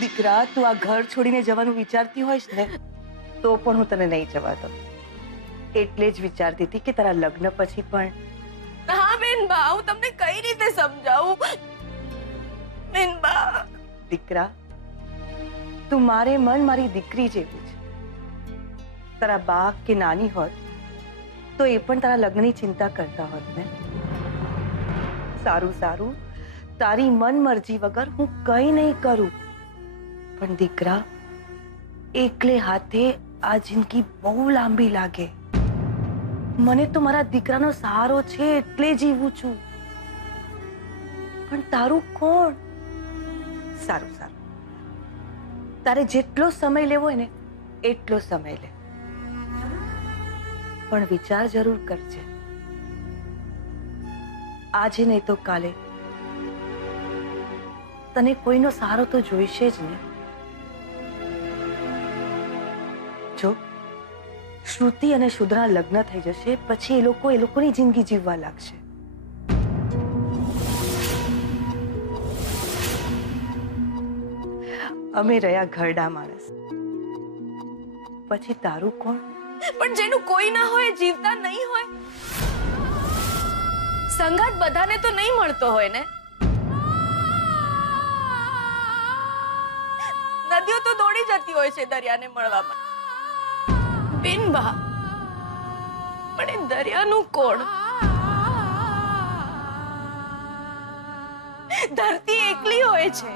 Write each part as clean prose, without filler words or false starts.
દીકરા, તું આ ઘર છોડીને જવાનું વિચારતી હોઈશ ને તો પણ હું તને નહીં જવા દઉં. એટલે જ વિચારતી હતી કે તારા લગ્ન પછી પણ. હા બેનબા, હું તમને કઈ રીતે સમજાવું? બેનબા દીકરા, તું મારે મન મારી દીકરી જેવી છે. તારા બા કે નાની હોત તો એ પણ તારા લગ્નની ચિંતા કરતા હોત ને. સારું સારું, તારી મન મરજી વગર હું કઈ નહીં કરું. પણ દીકરા, એકલે હાથે આ જિંદગી બહુ લાંબી લાગે. મને તો મારા દીકરાનો સહારો છે એટલે જીવું છું. પણ તારું કોણ? સારું સારું, તારે જેટલો સમય લેવો હોય ને એટલો સમય લે, પણ વિચાર જરૂર કરજે. આજે નહીં તો કાલે તને કોઈનો સહારો તો જોઈશે જ ને. જો શ્રુતિ અને શુદ્રના લગ્ન થઈ જશે પછી એ લોકોની જિંદગી જીવવા લાગશે. અમે રહ્યા ઘરડા માણસ. પછી તારું કોણ? પણ જેનું કોઈ ના હોય, જીવતા નહીં હોય. સંગાત બધાને તો નહીં મળતો હોય ને. નદીઓ તો દોડી જતી હોય છે દરિયાને મળવામાં. બેનબા, પણ એ દરિયાનું કોણ? ધરતી એકલી હોય છે,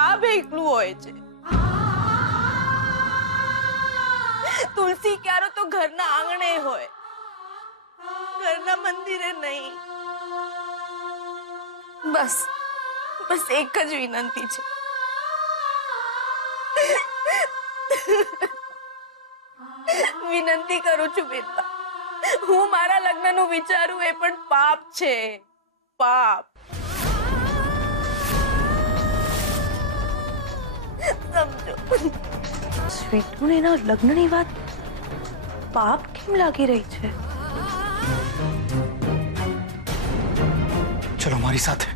આબ એકલું હોય છે. તુલસી ક્યારો તો ઘરના આંગણે હોય, ઘરના મંદિરે નહીં. બસ બસ એક જ વિનંતી છે. વિનંતી કરું છું બેનબા, હું મારા લગ્નનું વિચારું એ પણ પાપ છે, પાપ. સમજો. સ્વીટુને એના લગ્નની વાત પાપ કેમ લાગી રહી છે? ચલો મારી સાથે.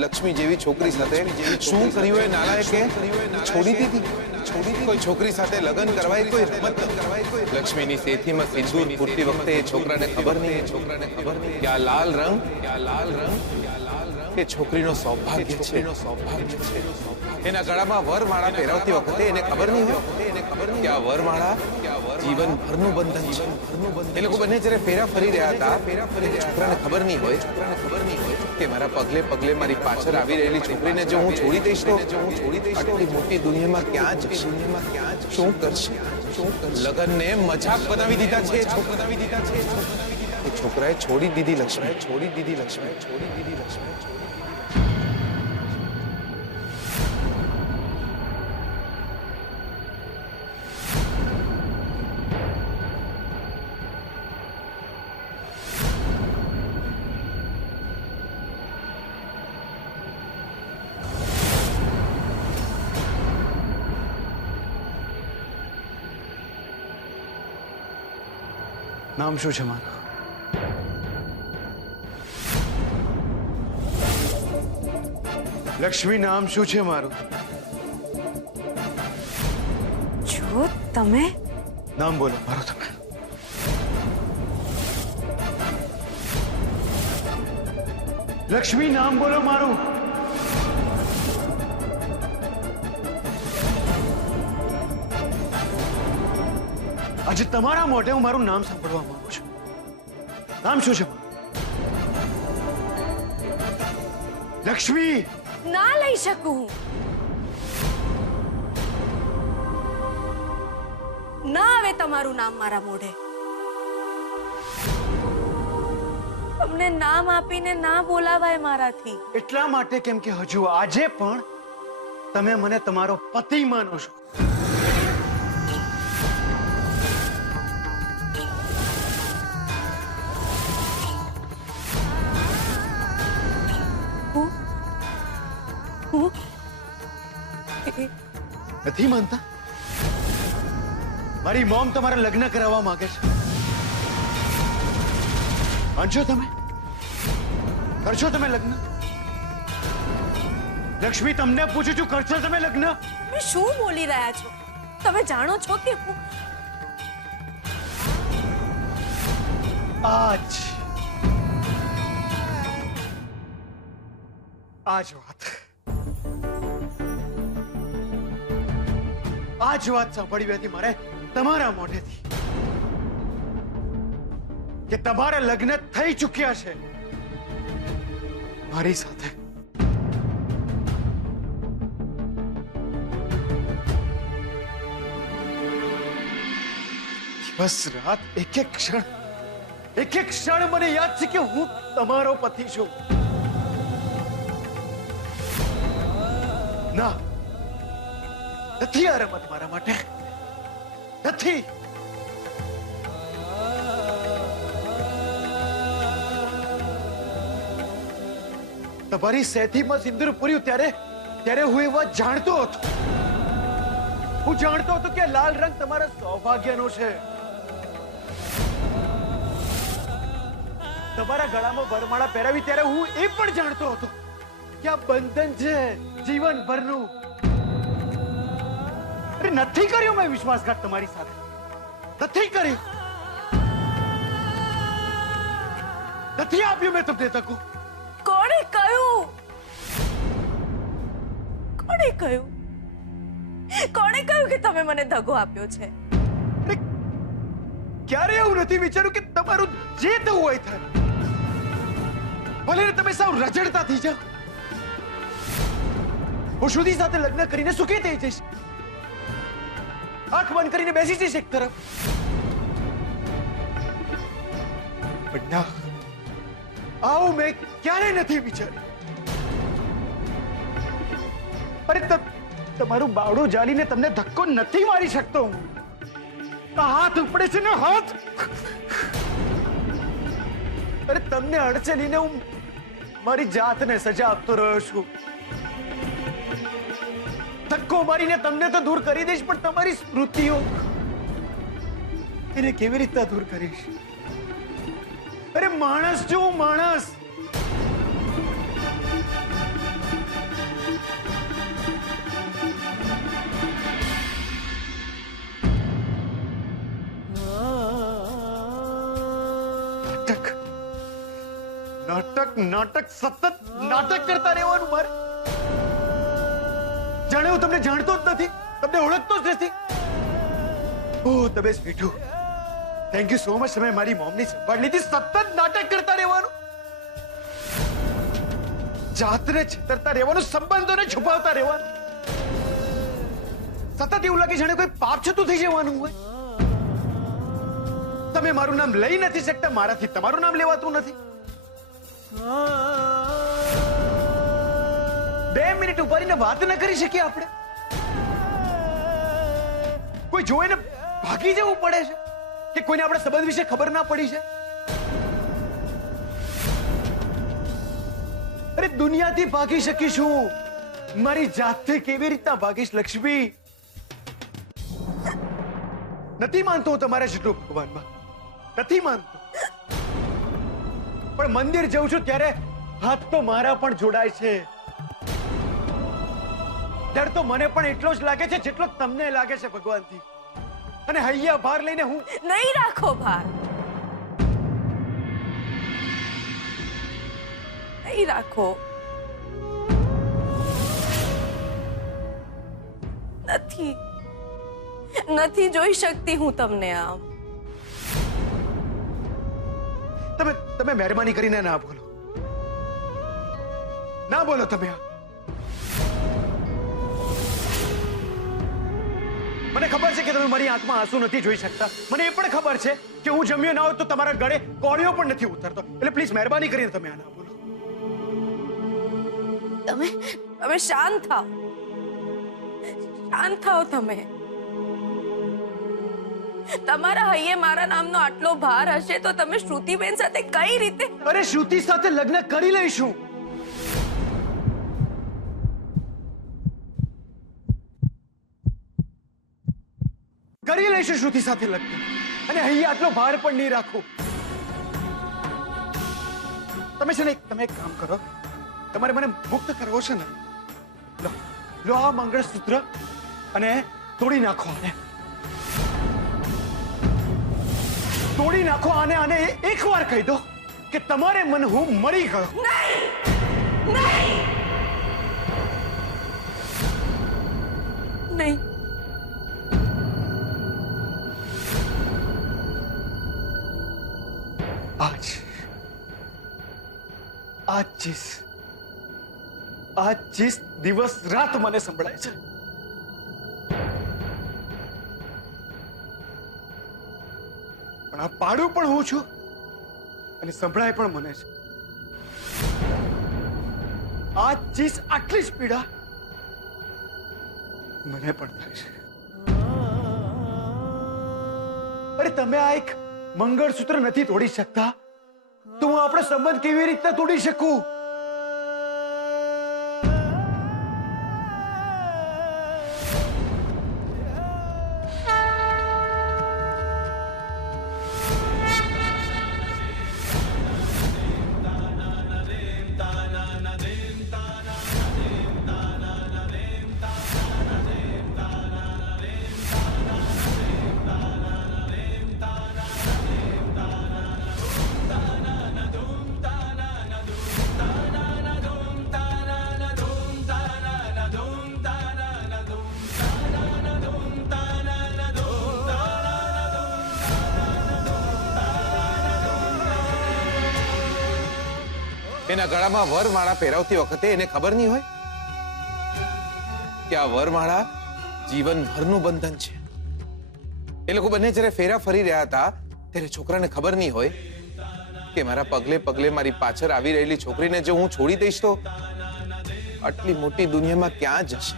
લક્ષ્મી જેવી છોકરી સાથે શું કર્યું એ નાલાયકે? છોડી દીધી. કોઈ છોકરી સાથે લગ્ન કરવાય કોઈ રમત કરવાય. લક્ષ્મીની સેથીમાં સિંદૂર પૂરતી વખતે એ છોકરાને ખબર નહીં કે આ લાલ રંગ એ છોકરીનો સૌભાગ્ય છે. એના ગળામાં વરમાળા પહેરાવતી વખતે એને ખબર નહીં હોય કે આ વરમાળા જીવનભરનું બંધન છે. એ લોકો બંને જ્યારે ફેરા ફરી રહ્યા હતા છોકરાને ખબર નહીં હોય કે મારા પગલે પગલે મારી પાછળ આવી રહેલી છોકરીને જો હું છોડી દઈશ તો આટલી મોટી દુનિયામાં ક્યાં જશે, શું કરશે? લગ્નને મજાક બનાવી દીધા છે. એ છોકરાએ છોડી દીધી લક્ષ્મી. નામ શું છે મારું? લક્ષ્મી નામ શું છે મારું? જો તમે નામ બોલો મારું તમે. લક્ષ્મી નામ બોલો મારું. આજે તમારા મોઢે હું મારું નામ સાંભળવા માંગુ છું. નામ શું છે મારું? લક્ષ્મી. ના લઈ શકું. ના આવે તમારું નામ મારા મોઢે. તમને નામ આપીને ના બોલાવાય મારાથી. એટલા માટે કેમ કે હજુ આજે પણ તમે મને તમારો પતિ માનો છો. નથી માનતા? મારી મોમ તમારા લગ્ન કરાવવા માંગે છે. માનશો તમે? કરશો તમે લગ્ન? લક્ષ્મી, તમને પૂછું છું, કરશો તમે લગ્ન? તમે શું બોલી રહ્યા છો? તમે જાણો છો કે હું આજ વાત સાંભળવી હતી મારે તમારા મોઢેથી કે તમારા લગ્ન થઈ ચૂક્યા છે મારી સાથે. દિવસ રાત એક એક ક્ષણ મને યાદ છે કે હું તમારો પતિ છું. ના, નથી આ રમત મારા માટે. નથી. તમારી સેથીમાં સિંદૂર પૂર્યું ત્યારે હું એ વાત જાણતો હતો. હું જાણતો હતો કે લાલ રંગ તમારા સૌભાગ્યનો છે. તમારા ગળામાં વરમાળા પહેરાવી ત્યારે હું એ પણ જાણતો હતો કે આ બંધન છે જીવનભરનું. અરે નથી કર્યો મેં વિશ્વાસઘાત તમારી સાથે. નથી કર્યો. નથી આપ્યું મેં તમને તકો. કોણે કહ્યું? કોણે કહ્યું? કોણે કહ્યું કે તમે મને દગો આપ્યો છે? અરે ક્યારે એવું નથી વિચાર્યું કે તમારું જે થવું હોય થાય. ભલે ને તમે સાવ રજડતા થઈ જાઓ. હું શ્રુતિ સાથે લગ્ન કરીને સુખી થઈ જઈશ. આંખ બંધ કરીને બેસી જઈશ એક તરફ. પણ ના, આવું મેં ક્યારે નથી વિચાર્યું. અરે તમારું બાવડું જાણીને તમને ધક્કો નથી મારી શકતો હું. હાથ ઉપડે છે ને હાથ. અરે તમને અડચણીને હું મારી જાતને સજા આપતો રહ્યો છું. ધક્કો મારીને તમને તો દૂર કરી દઈશ, પણ તમારી સ્મૃતિઓ એને કેવી રીતે દૂર કરીશ? અરે માણસ છું હું, માણસ. નાટક સતત નાટક કરતા રહેવાનું મારે. જાણે હું તમને જાણતો જ નથી, તમને ઓળખતો જ નથી. ઓહ, તમે મીઠું, થેન્ક યુ સો મચ. તમે મારી મોમની સંભાળ લીધી. સતત નાટક કરતા રહેવાનું, જાતને છેતરતા રહેવાનું, સંબંધોને છુપાવતા રહેવાનું. સતત એવું લાગે જાણે કોઈ પાપ છતું થઈ જવાનું હોય. તમે મારું નામ લઈ નથી શકતા, મારાથી તમારું નામ લેવાતું નથી. 2 મિનિટ ઉભારીને વાત ન કરી શકીએ આપણે? કોઈ જોવે ને ભાગી જવું પડે છે કે કોઈને આપણા સંબંધ વિશે ખબર ના પડી છે? અરે દુનિયાથી ભાગી શકીશું, મારી જાતથી કેવી રીતના ભાગીશ લક્ષ્મી? નથી માનતો હું તમારા જેટલું ભગવાનમાં, નથી માનતો. પણ મંદિર જઉં છું ત્યારે હાથ તો મારા પણ જોડાય છે. ડર તો મને પણ એટલો જ લાગે છે જેટલો તમને લાગે છે ભગવાનથી. અને હૈયા ભાર લઈને હું નહીં રાખો ભાર. નહીં રાખો. નથી જોઈ શકતી હું તમને આમ. તમે મહેરબાની કરીને ના બોલો. ના બોલો તમે. મને ખબર છે કે તમે મારી આંખમાં આંસુ નથી જોઈ શકતા. મને એ પણ ખબર છે કે હું જમ્યો ના હોત તો તમારા ગળે કોળિયો પણ નથી ઉતરતો. એટલે પ્લીઝ મહેરબાની કરીને તમે આ ના બોલો. તમે શાંત થાઓ. શાંત થાઓ તમે. તમારા હૈયે મારા નામનો આટલો ભાર હશે તો તમે શ્રુતિબેન સાથે કઈ રીતે? અરે શ્રુતિ સાથે લગ્ન કરી લઈશું. કરી લઈશું શ્રુતિ સાથે લગ્ન, અને અહીં આટલો ભાર પણ નહીં રાખો. તમે છે ને તમે એક કામ કરો, તમારે મને મુક્ત કરવો છે ને, લો લો આ મંગળસૂત્ર અને તોડી નાખો આને, તોડી નાખો આને, અને એકવાર કહી દો કે તમારે મને હું મરી ગયો. નહીં. આજ જીસ દિવસ રાત મને સંભળાય છે. પણ આ પાડું પણ હું છું અને સંભળાય પણ મને છે. આજ જીસ આટલી જ પીડા મને પણ થાય છે. અરે તમે આ એક મંગળસૂત્ર નથી તોડી શકતા તો હું આપણો સંબંધ કેવી રીતે તોડી શકું? એના ગળામાં વરમાળા પહેરાવતી વખતે એને ખબર નહીં હોય કે આ વરમાળા જીવનભરનું બંધન છે. એ લોકો બંને જ્યારે ફેરા ફરી રહ્યા હતા ત્યારે છોકરાને ખબર નહીં હોય કે મારા પગલે પગલે મારી પાછળ આવી રહેલી છોકરીને જો હું છોડી દઈશ તો આટલી મોટી દુનિયામાં ક્યાં જશે,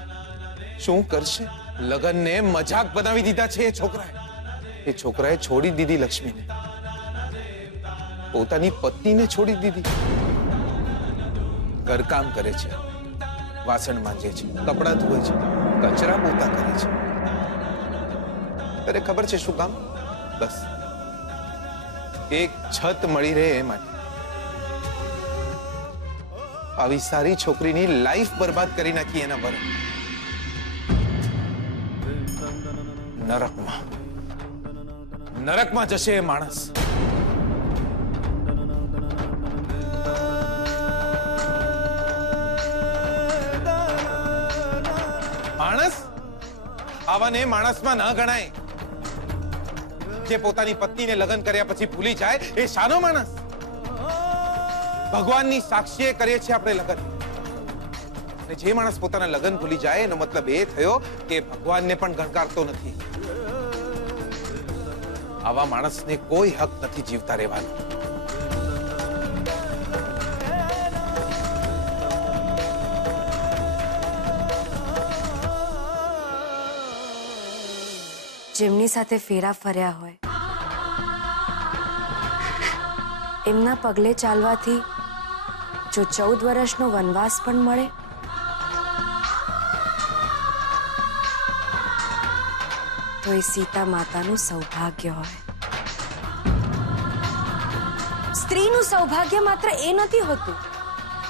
શું કરશે? લગનને મજાક બનાવી દીધા છે એ છોકરાએ. એ છોકરાએ છોડી દીધી લક્ષ્મીને, પોતાની પત્નીને છોડી દીધી. ઘરકામ કરે છે, વાસણ માંજે છે, કપડાં ધોવે છે, કચરા પોતા કરે છે. તને ખબર છે શું કામ? બસ એક છત મળી રહે એ માટે. આવી સારી છોકરીની લાઈફ બરબાદ કરી નાખી એના પર. નરકમાં જશે એ માણસ. માણસ આવાને માણસમાં ન ગણાય. જે પોતાની પત્નીને લગ્ન કર્યા પછી ભૂલી જાય એ શાનો માણસ? ભગવાનની સાક્ષીએ કરીએ છીએ આપણે લગ્ન. અને જે માણસ પોતાના લગ્ન ભૂલી જાય એનો મતલબ એ થયો કે ભગવાનને પણ ગણકારતો નથી. આવા માણસને કોઈ હક નથી જીવતા રહેવાનો. જેમની સાથે ફેરા ફર્યા હોય એમના પગલે ચાલવાથી જો 14 વર્ષનો વનવાસ પણ મળે તો એ સીતા માતાનું સૌભાગ્ય હોય. સ્ત્રીનું સૌભાગ્ય માત્ર એ નથી હોતું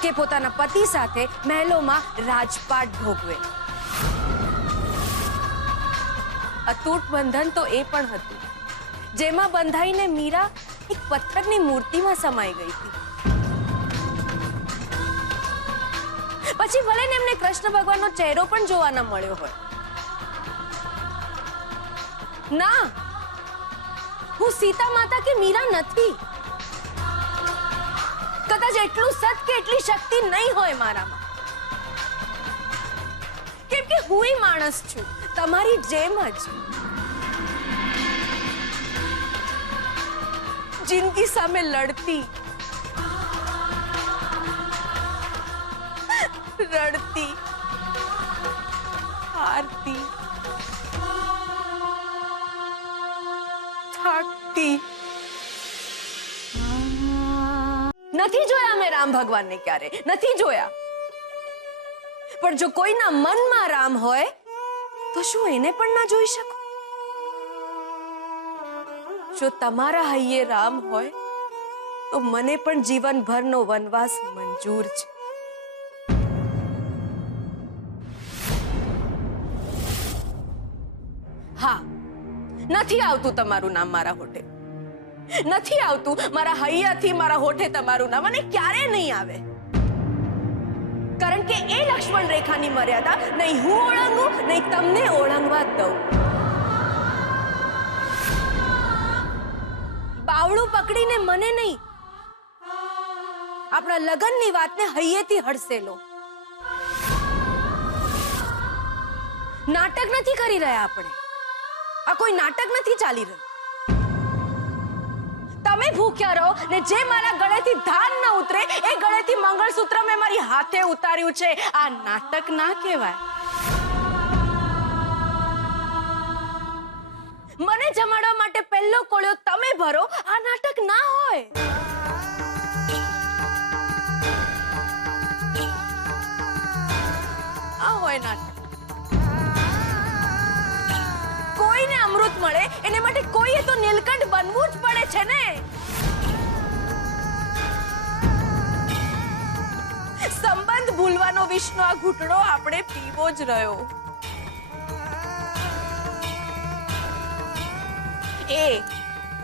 કે પોતાના પતિ સાથે મહેલોમાં રાજપાટ ભોગવે. અતૂટ બંધન તો એ પણ હતું જેમાં બંધાઈને મીરા એક પથ્થરની મૂર્તિમાં સમાઈ ગઈ હતી. પછી ભલે ને એમને કૃષ્ણ ભગવાનનો ચહેરો પણ જોવા ન મળ્યો હોય. ના, હું સીતા માતા કે મીરા નથી. કદાચ એટલું સત કે એટલી શક્તિ નહીં હોય મારામાં, કેમ કે હું માણસ છું તમારી જેમ જ. જિંદગી સામે લડતી, રડતી, હારતી, થાકતી. નથી જોયા મેં રામ ભગવાનને ક્યારે, નથી જોયા. પણ જો કોઈના મનમાં રામ હોય તો શું એને પણ ના જોઈ શકો? જો તમારા હૈયે રામ હોય તો મને પણ જીવનભરનો વનવાસ મંજૂર છે. હા, નથી આવતું તમારું નામ મારા હોઠે, નથી આવતું મારા હૈયાથી મારા હોઠે તમારું નામ, અને ક્યારે નહીં આવે. કારણ કે એ લક્ષ્મણ રેખાની મર્યાદા નહીં હું ઓળંગું નહીં તમને ઓળંગવા દઉં. બાવળું પકડીને મને નહીં, આપણા લગ્નની વાતને હૈયેથી હડસેલો. નાટક નથી કરી રહ્યા આપણે, આ કોઈ નાટક નથી ચાલી રહ્યું. તમે ભૂખ્યા રહો ને જે મારા ગળેથી ધાન ન ઉતરે એ ગળેથી મંગળસૂત્ર મેં મારી હાથે ઉતાર્યું છે. આ નાટક ના કહેવાય. મને જમાડવા માટે પહેલો કોળિયો તમે ભરો, આ નાટક ના હોય. આ હોય નાટક. કોઈને અમૃત મળે એને માટે કોઈએ તો નીલકંઠ બનવું જ પડે છે ને. સંબંધ ભૂલવાનો વિષનો આ ઘૂંટડો આપણે પીવો જ રહ્યો. એ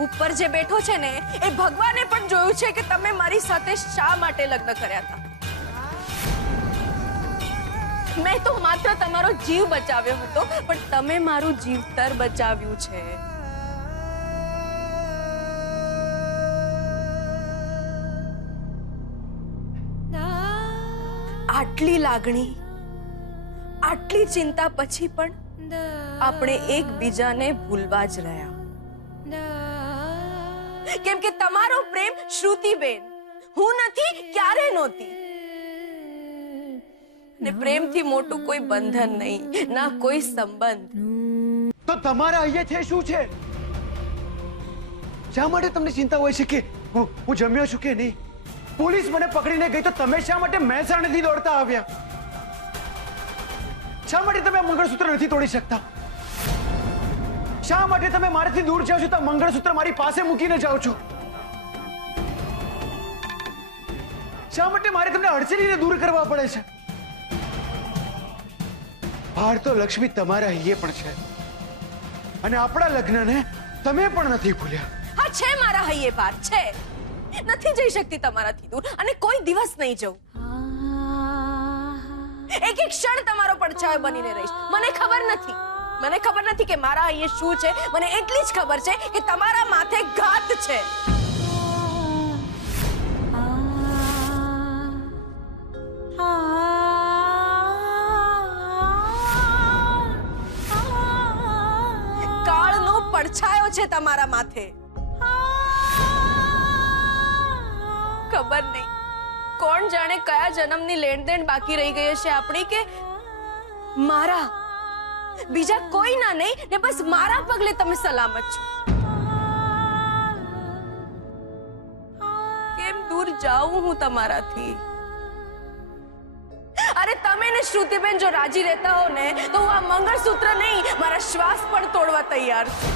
ઉપર જે બેઠો છે ને એ ભગવાને પણ જોયું છે કે તમે મારી સાથે શા માટે લગ્ન કર્યા હતા. મેં તો માત્ર તમારો જીવ બચાવ્યો હતો, પણ તમે મારું જીવતર બચાવ્યું છે. આટલી લાગણી, આટલી ચિંતા પછી પણ આપણે એકબીજાને ભૂલવા જ રહ્યા. કેમ કે તમારો પ્રેમ શ્રુતિબેન, હું નથી, ક્યારે નહોતી. ને પ્રેમથી મોટું કોઈ બંધન નહીં, ના કોઈ સંબંધ. તો તમારા અહીંયા છે શું છે? શા માટે તમને ચિંતા હોય છે કે હું જમ્યો છું કે નહીં? પોલીસ મને પકડીને ગઈ તો તમે શા માટે મહેસાણાથી દોડતા આવ્યા? શા માટે તમે મંગળસૂત્ર નથી તોડી શકતા? શા માટે તમે મારાથી દૂર જાઓ છો તો મંગળસૂત્ર મારી પાસે મૂકીને જાઓ છો? શા માટે મારે તમને અડચણીને દૂર કરવા પડે છે? ભાર તો લક્ષ્મી તમારા અહીંયા પણ છે, અને આપણા લગ્નને તમે પણ નથી ભૂલ્યા. હા, છે મારા હૈયે ભાર છે. નથી જઈ શકતી તમારાથી દૂર, અને કોઈ દિવસ નહીં જઉં. એક એક ક્ષણ તમારો પડછાયો બનીને રહીશ. મને ખબર નથી કે મારા હૈયે શું છે. મને એટલી જ ખબર છે કે તમારા માથે ઘાત છે. કાળનો પડછાયો છે તમારા માથે. ખબર નહીં કોણ જાણે કયા જન્મની લેણદેણ બાકી રહી ગઈ છે આપણી, કે મારા બીજા કોઈ ના નહીં ને બસ મારા પગલે તમે સલામત છો. કેમ દૂર જાઉં હું તમારાથી? અરે તમે ને શ્રુતિબેન જો રાજી રહેતા હો ને તો હું આ મંગળસૂત્ર નહીં, મારા શ્વાસ પણ તોડવા તૈયાર છું.